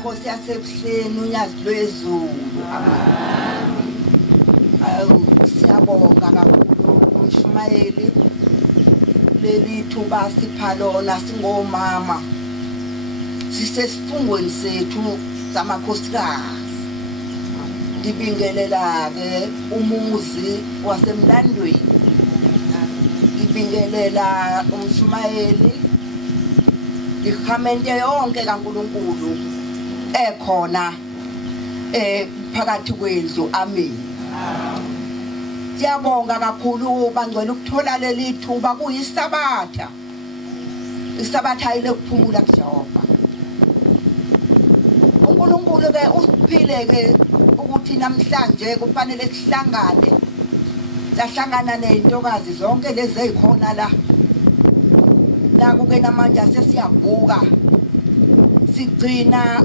inkosi yasebuhleni unyazi lwezulu. Awu siyabonga kakhulu uMshumayeli leli thuba sipha lona singomama. Sisesifungweni sethu samakhosikazi. Ngibingelela ke umuzi wasemlandweni. Ngibingelela uMshumayeli ikhamente yonke kaNkulunkulu ekhona phakathi kwendlu. Amen. Siyabonga kakhulu bangcwele ukuthola leli thuba kuyisabatha. Isabatha ile kuphumula kuJehova. uNkulunkulu ke usiphile ke ukuthi namhlanje kufanele sihlangane. Sahlangana nezintokazi zonke lezi ezikhona la. La kuke namanje sesiyavuka. Sigcina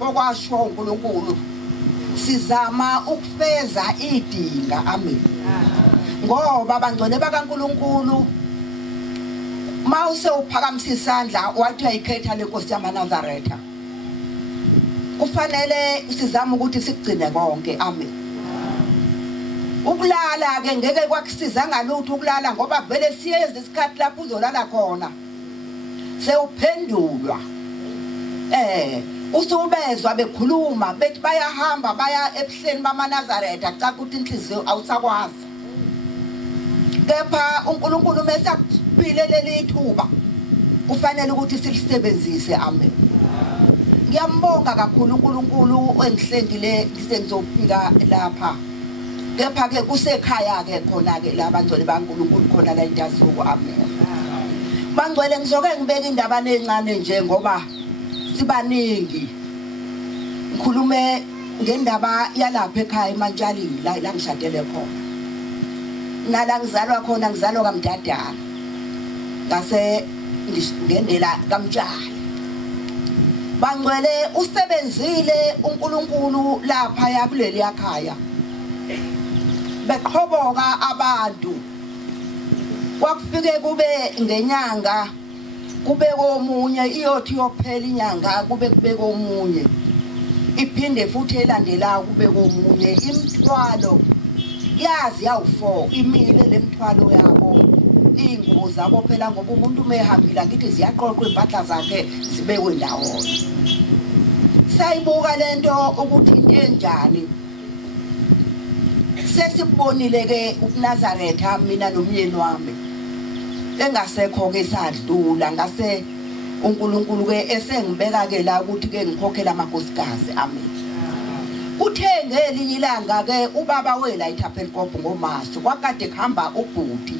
okwasho uNkulunkulu. Sizama ukufeza idinga. Amen. Ngoba bangcwele bakaNkulunkulu mawuse uphakamisa isandla wathi ayikhetha lenkosi yamaNazaretha. Kufanele sizama ukuthi sigcine konke. Amen. Ukulala ke ngeke kwakusiza ngalutho ukulala ngoba vele siyeza isikhathi lapho uzolala khona. Sewuphendulwa. Usubezwa bekhuluma bethi bayahamba baya ebuhleni bamaNazaretha cha ukuthi inhliziyo awusakwazi. Kepha uNkulunkulu mesakuphile leli thuba kufanele ukuthi silisebenzise. Amen. Ngiyambonga kakhulu uNkulunkulu engihlengile ngizofika lapha. Kepha ke kusekhaya ke khona ke labangcwele baNkulunkulu khona la intasuku. Amen. Bangcwele ngizoke ngibeka indaba encane nje ngoba sibaningi. Ngikhulume ngendaba yalapha ekhaya eMantshalini la ngishadele khona. Nala ngizalwa khona ngizalwa kaMdadana. Ngase ngendela kaMtshali. Bangcwele usebenzile uNkulunkulu lapha yakuleli yakhaya. Beqhoboka abantu. Kwakufike kube ngenyanga kube komunye iyothi yophela inyanga kube komunye. Iphinde futhi elandela kube komunye imithwalo yazi yawu4 imile lemithwalo yabo. Ingubo zabo phela ngoba umuntu mehambila ngithi ziyaqoqwa impahla zakhe zibekwe ndawonye. Sayibuka lento ukuthi into enjani. Sesibonile ke uNazaretha mina nomyeni wami. Engasekho ke sadlula ngase uNkulunkulu ke esengibeka ke la ukuthi ke ngikhokhela amakhosikazi. Amen. Uthe ngelinye ilanga ke ubaba wela eThapelkop ngoMashi kwakade kuhamba ubhuti.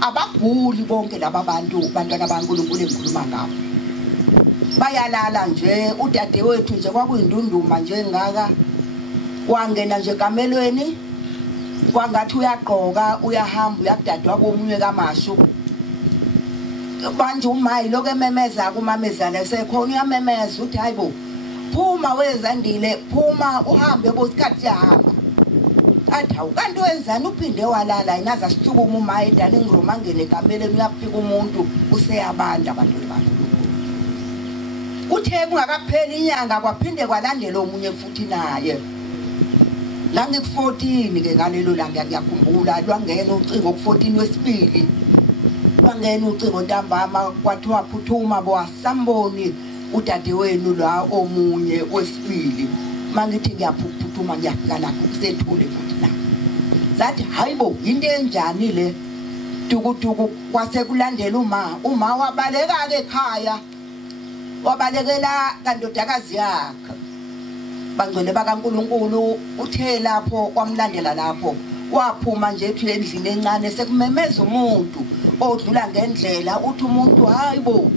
Abaguli bonke laba bantu bantwana baNkulunkulu engikhuluma ngabo. Bayalala nje udadewethu nje kwakuyindunduma nje ngaka. Wangena nje kamelweni kwangathi uyaqoka uyahamba uyakudadwa komunye kaMashu. Manje umayi lokho ememeza kumamezana sekhona uyamemeza uthi hayibo phuma wezandile phuma uhambe bosikhathi yahamba. Athi awukanti wenzani uphinde walala inaza sicukuma umayi dani ngiroma ngene kamelweni uyafika umuntu useyabanda abantu baNkulunkulu. Uthe kungakapheli inyanga kwaphinde kwalandela omunye futhi naye. La ngiku14 ke ngalelo langa ngiyakhumbula lwangena ucingo ku14 wesibili. Lwangena ucingo ntambama kwathiwa phuthuma bowasamboni udadewenu la omunye wesibili. Mangithi ngiyaphuthuma ngiyafika la kusethule futhi la. Zathi hayibo into enjani le? Tukutuku kwase kulandela uma wabaleka ke ekhaya. Wabalekela kandodakazi yakhe. Bangcwele bakaNkulunkulu uthe lapho kwamlandela lapho waphuma nje ethi endlini encane sekumemeza umuntu odlula ngendlela uthi umuntu hayibo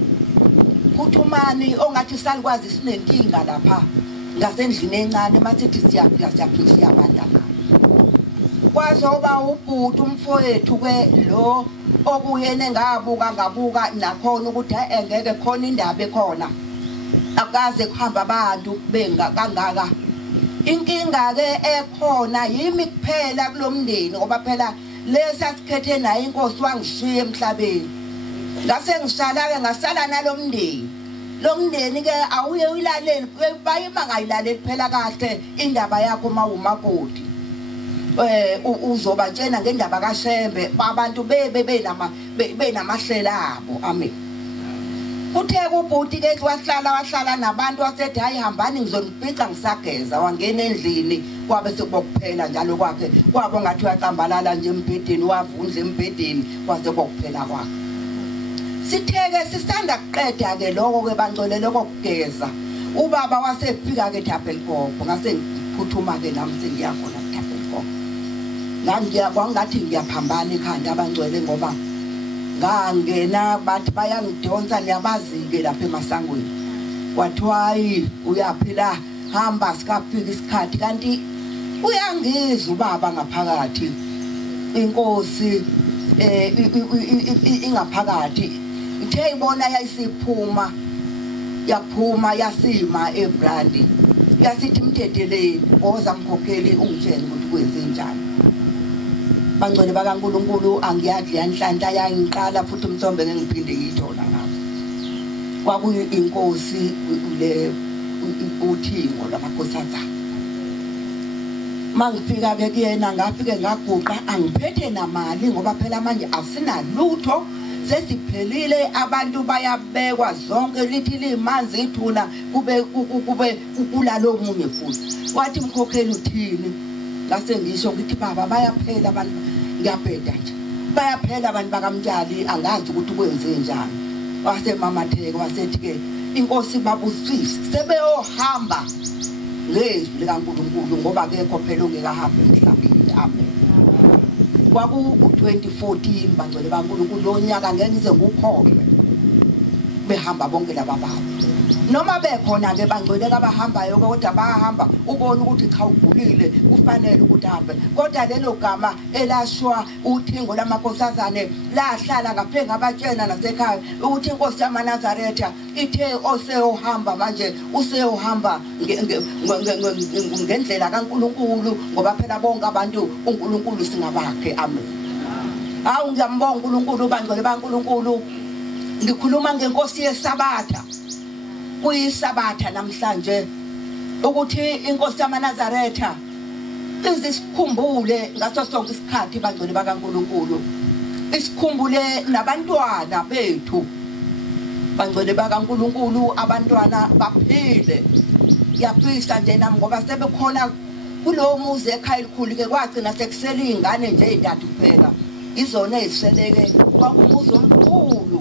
phuthumani ongathi salikwazi sinenkinga lapha ngasendlini encane masithi siyafika siyabanda la. Kwazoba ubhuti umfowethu ke lo okuyene ngabuka nakhona ukuthi engeke khona indaba ekhona. Akaze kuhamba abantu benga kangaka. Inkinga ke ekhona yimi kuphela kulomndeni ngoba phela lesa sikhethe naye inkosi wangishiya emhlabeni. Ngase ngisala ke ngasala nalomndeni. lo mndeni ke awuye uyilaleli bayima ngayilaleli phela kahle indaba yakho mawumakoti uzobatshena ngendaba kaShembe abantu benamahlela abo amen uthe kubhuti ke wahlala nabantu wasethi hayi hambani ngizonibhica ngisageza wangena endlini kwabe sekuphela njalo kwakhe kwabo ngathi uyaqambalala nje embhedeni wavundla embhedeni kwase kokuphela kwakhe sitheke sisanda kuqeda ke lokho ke bangcolele kokugeza ubaba wasefika ke Thapelkopho ngase ngiphuthuma ke nami sengiyakhona eThapelkopho ngangiyabangathi ngiyaphambana ekhanda abangcwele ngoba ngangena bathi bayangidonsa niyabazike lapha emasangweni kwathiwa hayi uyaphila hamba sikafika isikhathi kanti uyangizwa ubaba ngaphakathi inkosi ingaphakathi ithe ibona yayisiphuma yaphuma yasima ebrandi yasithi mthedeleni ngoza mkhokheli ungitshela ukuthi kwenze njani bangcwele bakaNkulunkulu angiyadli yanhlanhla yangiqala futhi umthombe ngiphinde ngiyithola ngazo kwakuyi inkosi le uthingo lamakhosana mangifika ke kuyena ngafike ngaguqa angiphethe namali ngoba phela manje asinalutho sesiphelile abantu bayabekwa zonke lithi limanzi ithuna kube kulalo munye futhi wathi mkhokheli uthini ngase ngisho ukuthi baba bayaphela abantu ngiyabheda nje bayaphela abantu bakamtshali angazi ukuthi kwenze njani wase mama Theko wasethi ke inkosi babusisi sebeyohamba lezwi likaNkulunkulu ngoba akekho phela ongekahambe emhlabeni amen kwaku 2014 bangcwele baNkulunkulu lo nyaka ngeke ngize ngukhohle behamba bonke laba bantu noma bekhona ke bangcwele abahambayo kodwa bayahamba ubona ukuthi cha ugulile kufanele ukuthi ahambe kodwa lelo gama elashwa uthingo lamakhosazane lahlala ngaphe ngabatshena nasekhaya ukuthi inkosi yamaNazaretha ithe oseyohamba manje useyohamba ngendlela kaNkulunkulu ngoba phela bonke abantu uNkulunkulu singabakhe amen awu ngiyambonga uNkulunkulu bangcwele baNkulunkulu ngikhuluma ngenkosi yeSabatha kuyisabatha namhlanje ukuthi inkosi yamaNazaretha izisikhumbule ngaso sonke isikhathi bangcwele bakaNkulunkulu isikhumbule nabantwana bethu bangcwele bakaNkulunkulu abantwana baphile yafisa nje nami ngoba sebekhona kulowo muzi ekhaya elikhulu ke kwagcina sekusela izingane nje ezintathu kuphela izona eziseleke kwakumuzi omkhulu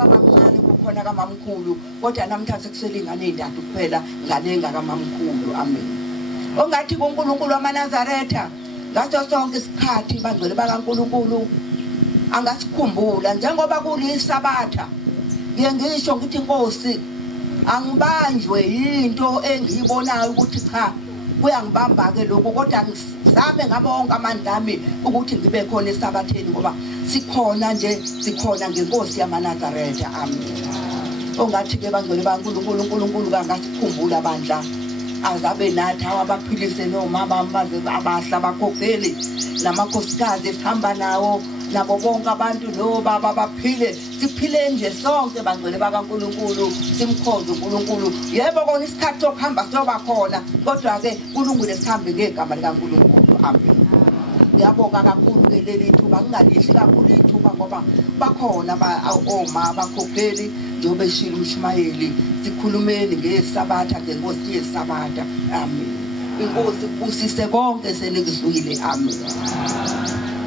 kamamncane kukhona kamamkhulu kodwa namhlanje sekusela izingane ezintathu kuphela ngane ngakamamkhulu amen ongathi kuNkulunkulu wamaNazaretha ngaso sonke isikhathi bangcwele bakaNkulunkulu angasikhumbula njengoba kulisabatha ngisho ngithi inkosi angibanjwe into engiyibonayo ukuthi cha kuyangibamba ke lokho kodwa ngizame ngabonke amandla ami ukuthi ngibe khona esabatheni ngoba sikhona ngenkosi yamaNazaretha amen ongathi ke bangcwele baNkulunkulu uNkulunkulu kangasikhumbula abandla azabe nathi abaphilise nomama baze abahla bakhokheli namakhosikazi esihamba nawo nabo bonke abantu lo baba baphile siphile nje sonke bangcwele bakaNkulunkulu simkhonze uNkulunkulu yebo kona isikhathi sokuhamba soba khona kodwa ke kulungile sihambe ngegama likaNkulunkulu amen ngiyabonga kakhulu ke leli thuba ngingalihli kakhulu ithuba ngoba bakhona oma bakhokheli njengoba eshilo uMshumayeli sikhulumeni ngeSabatha ngenkosi yeSabatha amen inkosi kusise konke senikuzwile amen